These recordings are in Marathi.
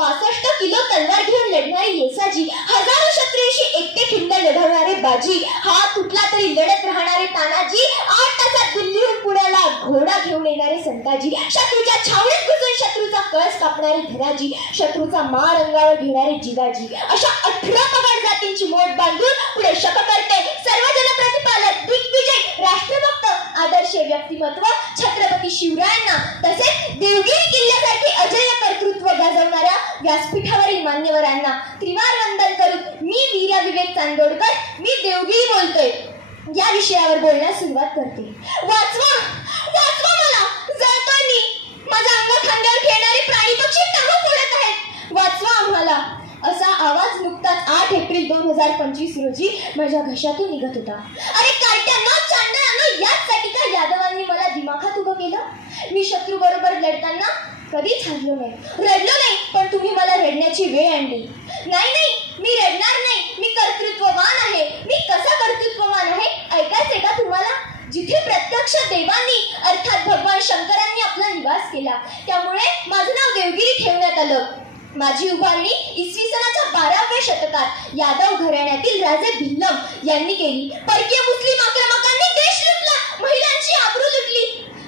65 किलो तलवार घेऊन लढणारे येसाजी, हजारो शत्रूंशी एकटे खिंड लढवणारे बाजी, हात तुटला तरी लढत राहणारे तानाजी, 8 तासात दिल्लीहून पुण्याला घोडा घेऊन येणारे संताजी, शत्रूच्या छावणीत घुसून शत्रूचा कळस कापणारे धनाजी, शत्रूचा मार अंगावर घेणारे जिवाजी, अशा 18 पगड जातींची मोठ बांधून पुढे शक करते सर्वजन प्रतिपालक, दिग्विजय, राष्ट्रभक्त, आदर्श व्यक्तिमत्व छत्रपती शिवरायांना, तसेच देवगिरी किल्ल्यासारखे अजय कर्तृत्व गाजवणाऱ्या व्यासपीठावरील मान्यवरांना त्रिवार वंदन करून मी वीरा विवेक चांदोडकर, मी देवगिरी बोलतोय, या विषयावर बोलण्यास सुरुवात करते. वाचवा वाचवा, मला जळतोय मी, माझ्या अंग खांद्यावर खेळणारे प्राणी पक्षी टांग फोडत आहेत, वाचवा आम्हाला, असा आवाज नुकताच 8 एप्रिल 2025 रोजी माझ्या घशातून निघत होता. अरे कार्ट्यांनो, चांडळांनो, याचसाठी का यादवांनी मला दिमाखात उभं केलं? मी शत्रू बरोबर लढताना कधीच हरलो नाही, रडलो नाही, पण तुम्ही मला रडण्याची वेळ आणली. नाही नाही, मी रडणार नाही, मी कर्तृत्ववान आहे. मी कसा कर्तृत्ववान आहे ऐकायचंय का तुम्हाला? जिथे प्रत्यक्ष देवांनी अर्थात भगवान शंकरांनी आपला निवास केला, त्यामुळे माझं नाव देवगिरी ठेवण्यात आलं. माझी उभारणी इसवी सनाच्या 12व्या शतकात यादव घराण्यातील राजे भिल्लम यांनी केली. परकीय मुस्लिम आक्रमकांनी देश लुटला, महिलांची आबरू लुटली,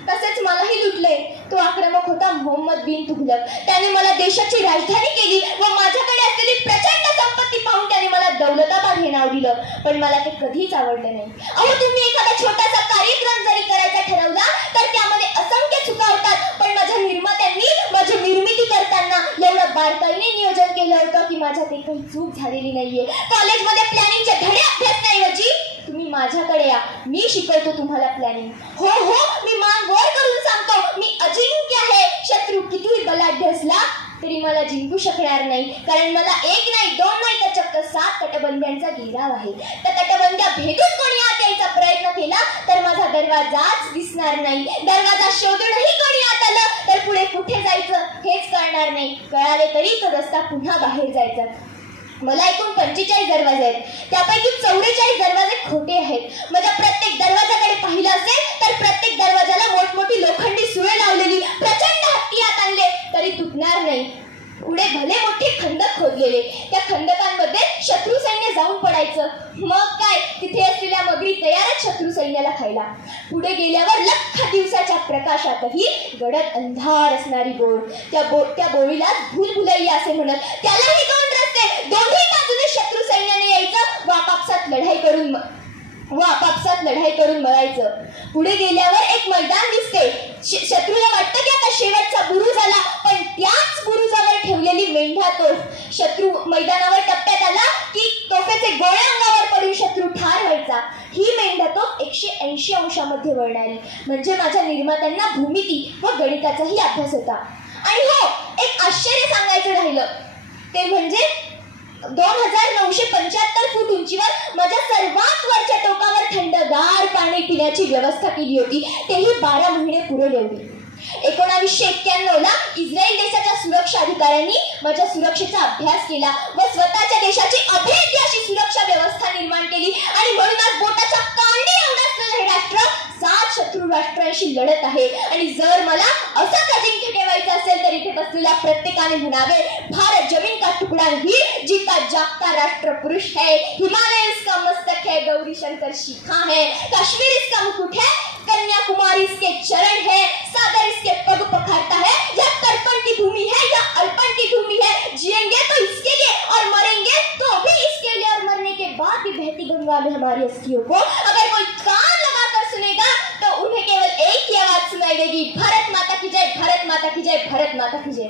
तसेच मलाही लुटले. तो आक्रमक होता मोहम्मद बिन तुघलक. त्याने मला देशाची राजधानी केली व माझ्याकडे असलेली प्रचंड संपत्ती पाहून त्याने मला दौलताबाद हे नाव दिलं, पण मला ते कधीच आवडलं नाही. अहो, तुम्ही एखादा छोटासा कार्यक्रम जरी करायचा ठरवला तर त्यामध्ये असंख्य चुका होतात, पण माझ्या निर्मात्यांनी माझी निर्मिती करताना एवढं बारकाईने नियोजन केलं होतं की माझ्यात एकही चूक झालेली नाहीये. कॉलेजमध्ये प्लॅनिंगचे धडे अभ्यासण्याऐवजी तुम्ही माझ्याकडे या, मी शिकवतो तुम्हाला प्लॅनिंग. हो हो, मी मान वर करून सांगतो, मी अजिंक्य आहे. शत्रू कितीही बलाढ्य असला तरी मला जिंकू शकणार नाही, कारण मला 1 नाही 2 नाही तर चक्क 7 तटबंद्यांचा गिराव आहे. त्या तटबंद्या भेदून कोणी आत यायचा प्रयत्न केला तर माझा दरवाजाच दिसणार नाही. दरवाजा शोधूनही कोणी आत आलं तर पुढे कुठे जायचं हेच कळणार नाही. कळाले तरी तो रस्ता पुन्हा बाहेर जायचा. मला एकूण 45 दरवाजे आहेत, त्यापैकी 44 दरवाजे खोटे आहेत. माझ्या प्रत्येक दरवाजाकडे पाहिलं असेल तर प्रत्येक दरवाजाला मोठमोठी लोखंडी सुळे लावलेली प्रचंड हत्ती आत आणले तरी तुटणार नाही. पुढे भले मोठे खंदक खोदलेले, त्या खंदकांमध्ये शत्रू सैन्य जाऊन पडायचं. मग काय, तिथे असलेल्या मगरी तयारच शत्रू सैन्याला खायला. पुढे गेल्यावर लख्ख दिवसाच्या प्रकाशातही गडद अंधार असणारी बोळ, त्या बोळीला भूलभुलैया असे म्हणत. त्यालाही 2 रस्ते, दोन्ही बाजूने शत्रू सैन्याने यायचं व आपापसात लढाई करून मरायचं. पुढे गेल्यावर एक मैदान दिसते. शत्रूला वाटतं की आता शेवटचा बुरुज आला, पण त्याच बुरुजावर ठेवलेली मेंढा तोफ. शत्रू मैदानावर टप्प्यात आला की तोफेचे गोळे अंगावर पडून शत्रू ठार व्हायचा. ही मेंढा तोफ 180 अंशामध्ये वळणारी, म्हणजे माझ्या निर्मात्यांना भूमिती व गणिताचाही अभ्यास होता. आणि हो, एक आश्चर्य सांगायचं राहिलं ते म्हणजे 2975 फूट उंचीवर माझ्या सर्वात वरच्या टोकावर थंडगार पाणी पिण्याची व्यवस्था केली होती, तेही 12 महिने पुरे एवढी. 1991 ला इस्रायल देशाच्या सुरक्षा अधिकाऱ्यांनी माझ्या सुरक्षेचा अभ्यास केला व स्वतःच्या देशाची अभेद्य अशी सुरक्षा व्यवस्था निर्माण केली. आणि म्हणूनच बोटाच्या कांडी एवढं असलेलं हे राष्ट्र 7 शत्रू राष्ट्रांशी लढत आहे. आणि जर मला असंच अजिंक्य ठेवायचं असेल तर इथे बसलेल्या प्रत्येकाने म्हणावे, भारत जमीन का टुकड़ा नहीं, जीता जागता राष्ट्र पुरुष है. हिमालय इसका मस्तक है, गौरी शंकर शिखा है, कश्मीर इसका मुकुट है, कन्याकुमारी इसके चरण है, सागर इसके पग पखारता है. यह तर्पण की भूमि है, यह अर्पण की भूमि है. जिएंगे तो इसके लिए और मरेंगे तो भी इसके लिए, और मरने के बाद भी बहती गंगा में हमारी अस्थियों को अगर कोई कान लगाकर सुनेगा तो उन्हें केवल एक ही आवाज सुनाई देगी, भारत माता की जय, भारत माता की जय, भारत माता की जय.